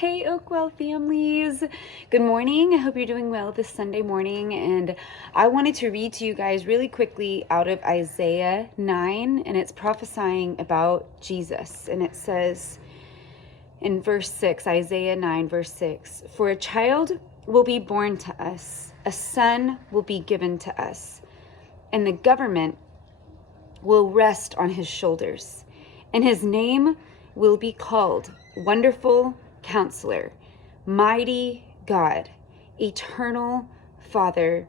Hey, Oakwell families. Good morning. I hope you're doing well this Sunday morning. And I wanted to read to you guys really quickly out of Isaiah 9, and it's prophesying about Jesus. And it says in verse 6, Isaiah 9, verse 6, "For a child will be born to us, a son will be given to us, and the government will rest on his shoulders, and his name will be called Wonderful Counselor, Mighty God, Eternal Father,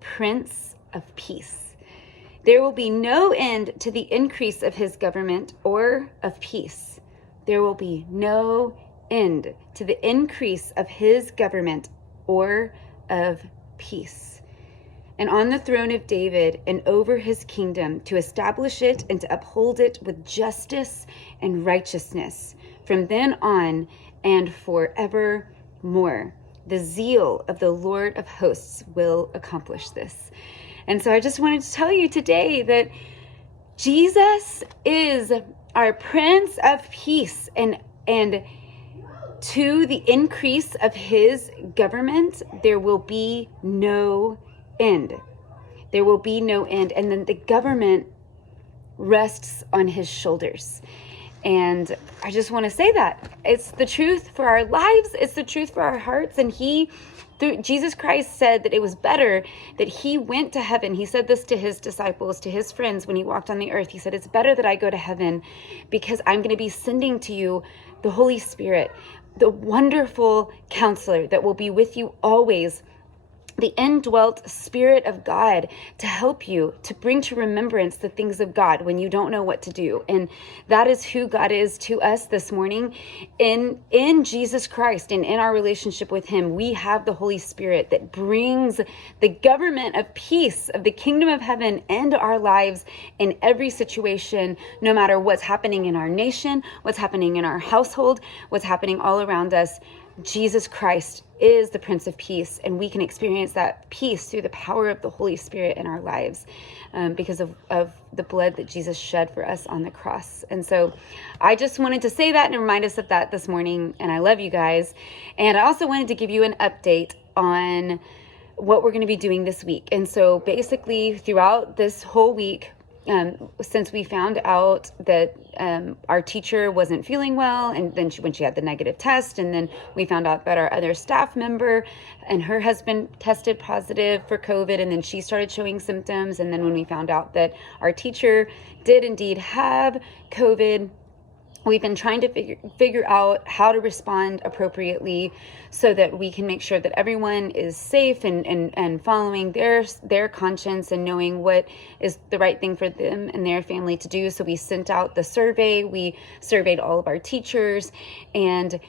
Prince of Peace. There will be no end to the increase of his government or of peace. There will be no end to the increase of his government or of peace. And on the throne of David and over his kingdom, to establish it and to uphold it with justice and righteousness from then on and forevermore. The zeal of the Lord of hosts will accomplish this." And so I just wanted to tell you today that Jesus is our Prince of Peace, and to the increase of his government, there will be no end. There will be no end. And then the government rests on his shoulders. And I just want to say that it's the truth for our lives. It's the truth for our hearts. And through Jesus Christ said that it was better that he went to heaven. He said this to his disciples, to his friends when he walked on the earth. He said, "It's better that I go to heaven because I'm going to be sending to you the Holy Spirit, the wonderful counselor that will be with you always, the indwelt Spirit of God to help you, to bring to remembrance the things of God when you don't know what to do." And that is who God is to us this morning. In Jesus Christ and in our relationship with him, we have the Holy Spirit that brings the government of peace, of the kingdom of heaven into our lives in every situation, no matter what's happening in our nation, what's happening in our household, what's happening all around us. Jesus Christ is the Prince of Peace, and we can experience that peace through the power of the Holy Spirit in our lives because of the blood that Jesus shed for us on the cross. And so I just wanted to say that and remind us of that this morning, and I love you guys. And I also wanted to give you an update on what we're going to be doing this week. And so basically throughout this whole week, since we found out that our teacher wasn't feeling well, and then when she had the negative test, and then we found out that our other staff member and her husband tested positive for COVID, and then she started showing symptoms, and then when we found out that our teacher did indeed have COVID, we've been trying to figure out how to respond appropriately so that we can make sure that everyone is safe and following their conscience and knowing what is the right thing for them and their family to do. So we sent out the survey. We surveyed all of our teachers, and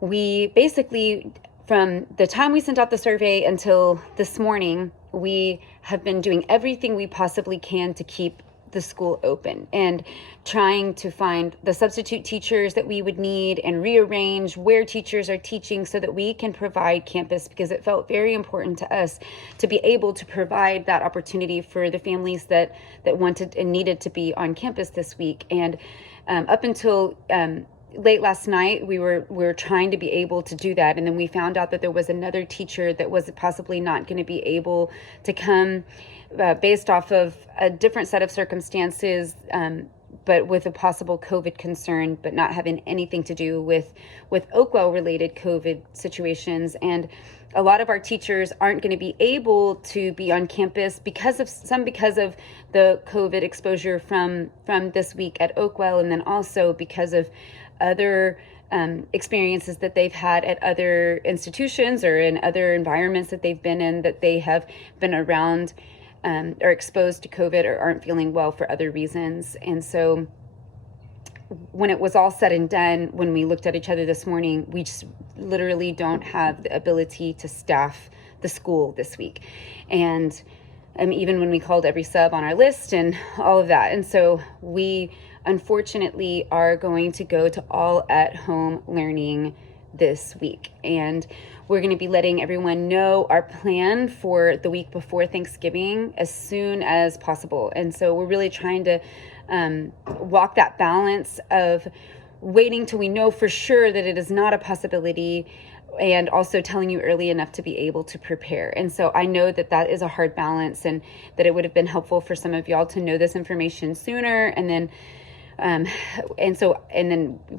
we basically, from the time we sent out the survey until this morning, we have been doing everything we possibly can to keep the school open and trying to find the substitute teachers that we would need and rearrange where teachers are teaching so that we can provide campus, because it felt very important to us to be able to provide that opportunity for the families that wanted and needed to be on campus this week. And up until late last night, we were trying to be able to do that. And then we found out that there was another teacher that was possibly not going to be able to come based off of a different set of circumstances, but with a possible COVID concern, but not having anything to do with Oakwell related COVID situations. And a lot of our teachers aren't going to be able to be on campus because of the COVID exposure from this week at Oakwell, and then also because of other experiences that they've had at other institutions or in other environments that they've been in, that they have been around or exposed to COVID or aren't feeling well for other reasons. And so when it was all said and done, when we looked at each other this morning, we just literally don't have the ability to staff the school this week. And even when we called every sub on our list and all of that. And so we unfortunately are going to go to all at home learning this week. And we're going to be letting everyone know our plan for the week before Thanksgiving as soon as possible. And so we're really trying to walk that balance of waiting till we know for sure that it is not a possibility, and also telling you early enough to be able to prepare. And so I know that that is a hard balance, and that it would have been helpful for some of y'all to know this information sooner. And then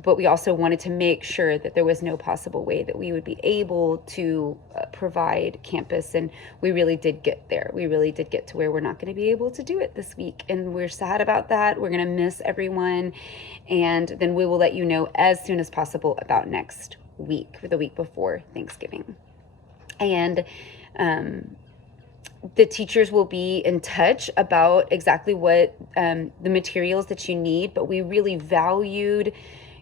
but we also wanted to make sure that there was no possible way that we would be able to provide campus. And we really did get there. We really did get to where we're not going to be able to do it this week. And we're sad about that. We're going to miss everyone. And then we will let you know as soon as possible about next week, or the week before Thanksgiving. And the teachers will be in touch about exactly what the materials that you need, but we really valued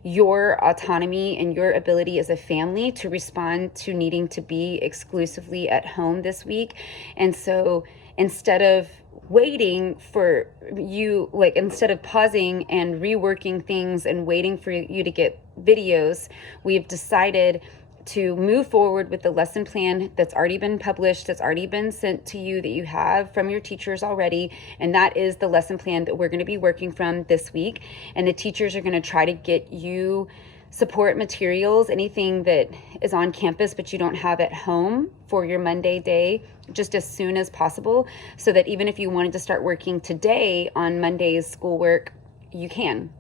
your autonomy and your ability as a family to respond to needing to be exclusively at home this week. And so instead of waiting for you, like instead of pausing and reworking things and waiting for you to get videos, we've decided to move forward with the lesson plan that's already been published, that's already been sent to you, that you have from your teachers already. And that is the lesson plan that we're going to be working from this week. And the teachers are going to try to get you support materials, anything that is on campus but you don't have at home for your Monday day, just as soon as possible, so that even if you wanted to start working today on Monday's schoolwork, you can.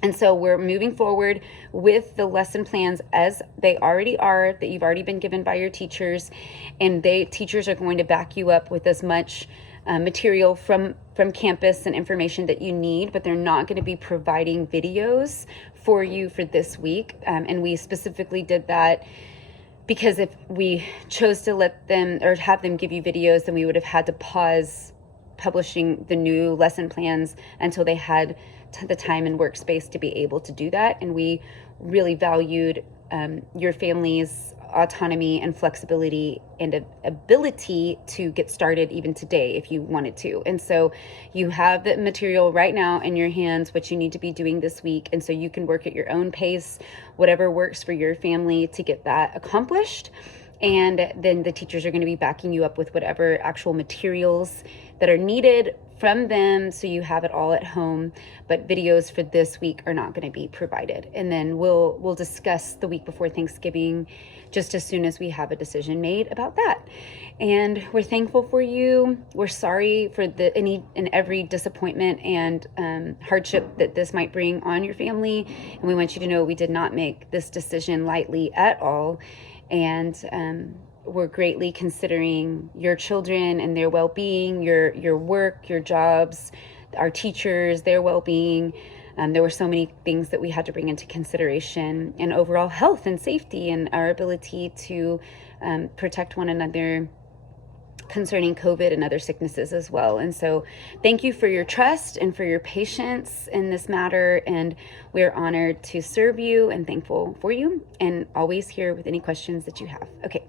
And so we're moving forward with the lesson plans as they already are, that you've already been given by your teachers. And teachers are going to back you up with as much material from campus and information that you need, but they're not going to be providing videos for you for this week. And we specifically did that because if we chose to let them or have them give you videos, then we would have had to pause publishing the new lesson plans until they had the time and workspace to be able to do that. And we really valued your family's autonomy and flexibility and ability to get started even today if you wanted to. And so you have the material right now in your hands, what you need to be doing this week. And so you can work at your own pace, whatever works for your family to get that accomplished. And then the teachers are going to be backing you up with whatever actual materials that are needed from them, so you have it all at home. But videos for this week are not going to be provided. And then we'll discuss the week before Thanksgiving just as soon as we have a decision made about that. And we're thankful for you. We're sorry for any and every disappointment and hardship that this might bring on your family. And we want you to know we did not make this decision lightly at all. And we're greatly considering your children and their well-being, your work, your jobs, our teachers, their well-being. There were so many things that we had to bring into consideration, and overall health and safety and our ability to protect one another concerning COVID and other sicknesses as well. And so thank you for your trust and for your patience in this matter. And we're honored to serve you and thankful for you, and always here with any questions that you have. Okay.